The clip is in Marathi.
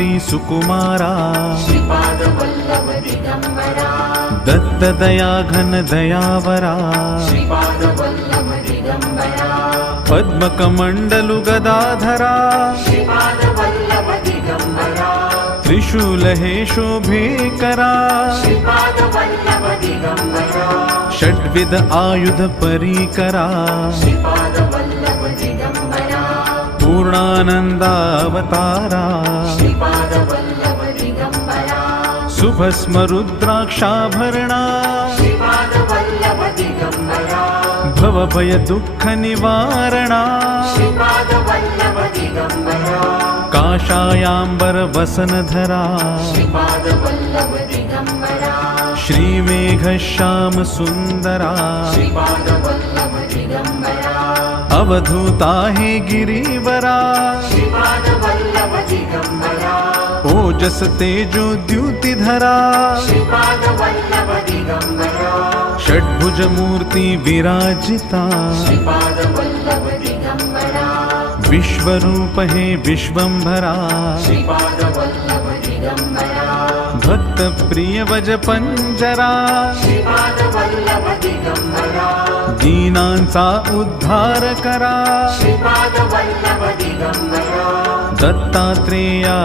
श्री सुकुमारा श्रीपाद वल्लभ दिगंबरा दत्त दया घन दयावरा श्रीपाद वल्लभ दिगंबरा पद्मकमण्डलु गदाधरा श्रीपाद वल्लभ दिगंबरा त्रिशूल हे शोभेकरा श्रीपाद वल्लभ दिगंबरा षड्विध आयुध परीकरा श्रीपाद वल्लभ दिगंबरा पूर्णानन्दावतारा श्रीपाद वल्लभ दिगंबरा सुभस्म रुद्राक्षाभरणा श्रीपाद वल्लभ दिगंबरा भवभय दुःख निवारणा श्रीपाद वल्लभ दिगंबरा काषायाम्बर वसनधरा श्रीपाद वल्लभ दिगंबरा श्रीमेघश्याम सुन्दरा श्रीपाद वल्लभ दिगंबरा अवधूता हे गिरिवरा श्रीपाद वल्लभ दिगंबरा ओजस तेजो द्युतिधरा श्रीपाद वल्लभ दिगंबरा षड्भुज मूर्ति विराजिता श्रीपाद वल्लभ दिगंबरा विश्वरूप हे विश्वंभरा श्रीपाद वल्लभ दिगंबरा भक्त प्रिय वज पंजरा श्रीपाद वल्लभ दिगंबरा दीनांचा उद्धार करा श्रीपाद वल्लभ दिगंबरा दत्तात्रेया